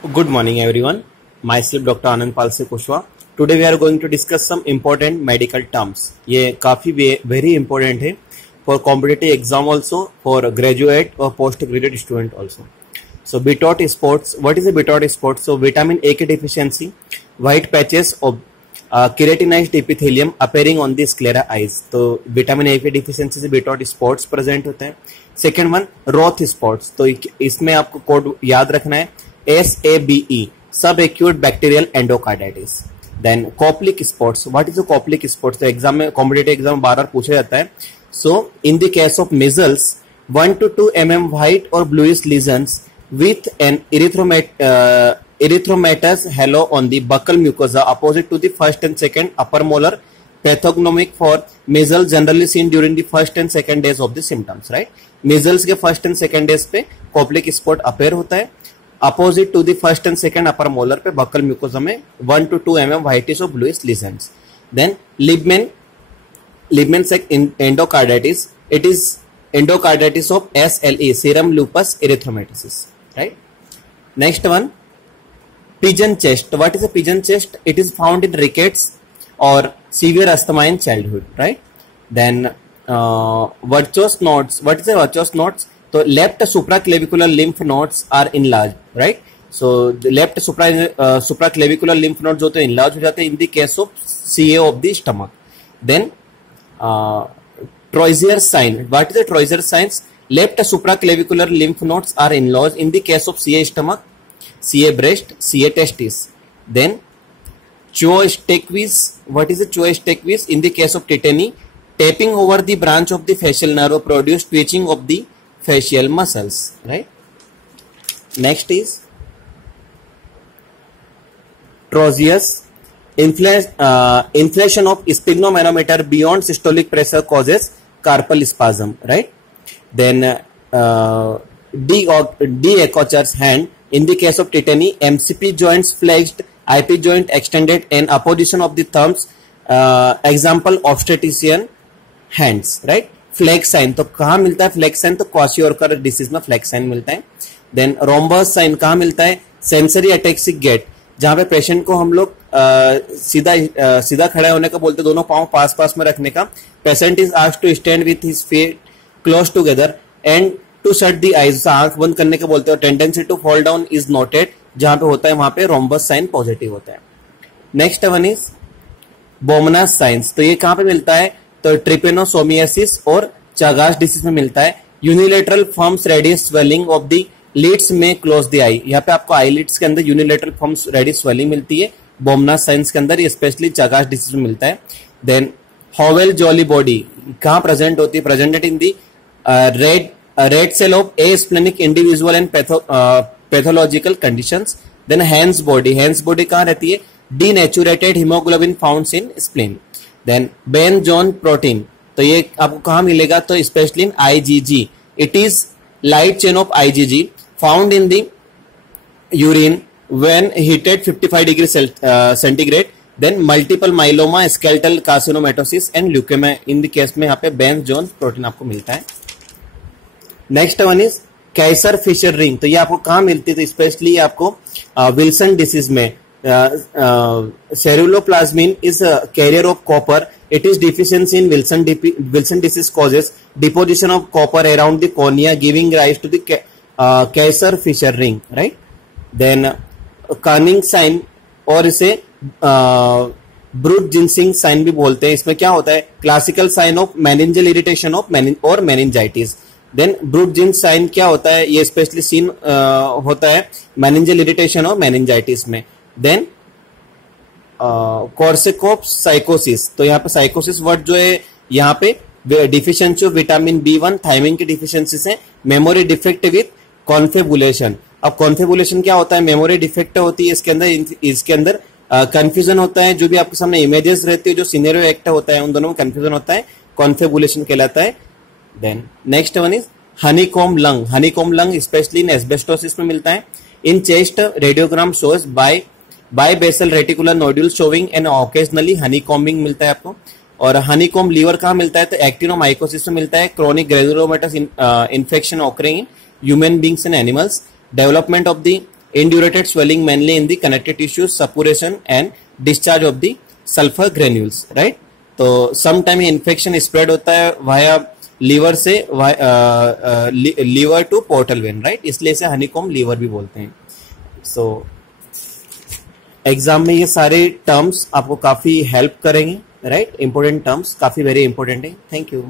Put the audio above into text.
Good morning, everyone. Myself Dr. Anand Palse Kushwa. Today we are going to discuss some important medical terms. ये काफी very important है for competitive exam also, for graduate or postgraduate student also. So BTOT sports. What is a BTOT sports? So vitamin A की deficiency, white patches of keratinized epithelium appearing on the sclera eyes. तो vitamin A की deficiency से BTOT spots present होते हैं. Second one Roth spots. तो इसमें आपको code याद रखना है SABE, subacute bacterial endocarditis. Then Koplik spots. What is a Koplik spots? तो एग्जाम में कॉम्पिटिटिव एग्जाम में बार पूछा जाता है. So in the case of measles, 1 to 2 mm white or bluish lesions with an erythematous halo on the buccal mucosa opposite to the first and second upper molar, pathognomic for measles, generally seen during the first and second days of the symptoms. Right? measles के first and second days पे Koplik spot appear होता है. Opposite to the first and second upper molar पे buccal mucosa में 1 to 2 mm whitish और bluish lesions. Then Libman Sacks endocarditis. It is endocarditis of SLE, serum lupus erythromatosis. Right. Next one pigeon chest. What is a pigeon chest? It is found in rickets और severe asthma in childhood. Right. Then Virchow's nodes. What is a Virchow's nodes? तो left supraclavicular lymph nodes are enlarge. Right. So left supraclavicular lymph nodes होते हैं enlarge हो जाते हैं in the case of CA of the stomach. Then Troisier sign. What is the Troisier signs? Left supraclavicular lymph nodes are enlarge in the case of CA stomach, CA breast, CA testis. Then choestequis. What is the choestequis? In the case of tetany, tapping over the branch of the facial nerve produce twitching of the facial muscles. Right. Next is troisius. Inflation of sphygmomanometer beyond systolic pressure causes carpal spasm. Right. Then D. Echocher's hand. In the case of tetany, MCP joints flexed, IP joint extended, and apposition of the thumbs. Example obstetrician hands. Right. Flag sign. तो कहाँ मिलता है flag sign? तो kwashiorkor disease में flag sign मिलता है. Then rhombus sign कहाँ मिलता है? सेंसरी अटैक्सिक गेट, जहां पे पेशेंट को हम लोग सीधा खड़े होने का बोलते, दोनों पांव पास पास में रखने का. Patient is asked to stand with his feet close together and to shut the eyes, आंख बंद करने का बोलते हैं. Tendency to fall down is noted, जहां पे होता है वहां पे रोम्बस साइन पॉजिटिव होता है. Next one is Bowman's signs. तो ये कहां पे मिलता है? तो ट्रिपेनोसोमियासिस और चागास डिसीज में मिलता है. Unilateral firms radius swelling of the lids में क्लोज द आई. यहाँ पे आपको आई लिड्स के अंदर यूनिलेटरल फर्म्स रेडियस स्वेलिंग मिलती है बोमनास साइंस के अंदर, स्पेशली चागास डिसीज में मिलता है. देन हॉवेल जॉली बॉडी कहाँ प्रेजेंट होती है? Presented in the red cell of a splenic individual and pathological conditions. Then Heinz body. Heinz body कहाँ रहती है? Denatured haemoglobin found in spleen. Then Bence John protein. तो ये आपको कहाँ मिलेगा? तो specially in IgG. It is light chain of IgG found in the urine when heated 55 degree centigrade. Then multiple myeloma, skeletal कार्सिनोमेटोसिस and leukaemia. In the case में यहाँ पे Bence John protein आपको मिलता है. Next one is Kayser Fleischer ring. तो ये आपको कहाँ मिलती है? तो स्पेशली आपको विल्सन डिसीज में. Ceruloplasmin is a carrier of copper. It is deficiency in Wilson disease causes deposition of copper around the cornea, giving rise to the Kayser-Fisher ring. Right? Then Cunning sign और इसे brute ginseng sign भी बोलते हैं. इसमें क्या होता है? Classical sign of meningeal irritation of और meningitis. Then Brudzinski sign क्या होता है? ये स्पेशली सीन होता है मेनिंजल इरिटेशन और मेनिंजाइटिस में. देन कोर्सेकोफ साइकोसिस. तो यहाँ पे साइकोसिस वर्ड जो है यहाँ पे deficiency of vitamin B1 thiamine की डिफिशियंसी से. Memory defect with confabulation. अब कॉन्फेबुलेशन क्या होता है? मेमोरी डिफेक्ट होती है इसके अंदर कंफ्यूजन होता है. जो भी आपके सामने इमेजेस रहती है, जो सिनेरियो एक्ट होता है, उन दोनों में कंफ्यूजन होता है, कॉन्फेबुलेशन कहलाता है. Then next one is honeycomb lung. Honeycomb lung specially in asbestosis में मिलता है. In chest radiogram shows by basal reticular nodule showing and occasionally honeycombing मिलता है आपको. और हनीकॉम लीवर कहाँ मिलता है? तो एक्टिनोमाइकोसिस में मिलता है. Chronic granulomatous infection occurring in human beings and animals. Development of the indurated swelling mainly in the connective tissues, suppuration and discharge of the sulfur granules, right? तो sometime इन्फेक्शन स्प्रेड होता है via liver से liver to portal vein, right? इसलिए इसे honeycomb liver भी बोलते हैं. So exam में ये सारे टर्म्स आपको काफी हेल्प करेंगे, राइट? इंपॉर्टेंट टर्म्स, काफी वेरी इंपॉर्टेंट है. Thank you.